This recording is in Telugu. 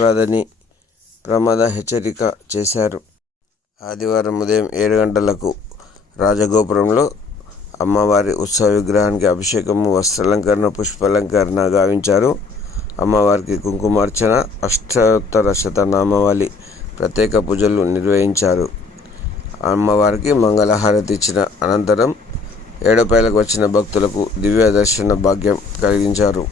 రాదని ప్రమాద హెచ్చరిక చేశారు. ఆదివారం ఉదయం 7 గంటలకు రాజగోపురంలో అమ్మవారి ఉత్సవ విగ్రహానికి అభిషేకము, వస్త్రాలంకరణ, పుష్పాలంకరణ గావించారు. అమ్మవారికి కుంకుమార్చన, అష్టోత్తర శతనామావళి, ప్రత్యేక పూజలు నిర్వహించారు. అమ్మవారికి మంగళహారతి ఇచ్చిన అనంతరం ఏడుపాయలకు వచ్చిన భక్తులకు దివ్య దర్శన భాగ్యం కలిగించారు.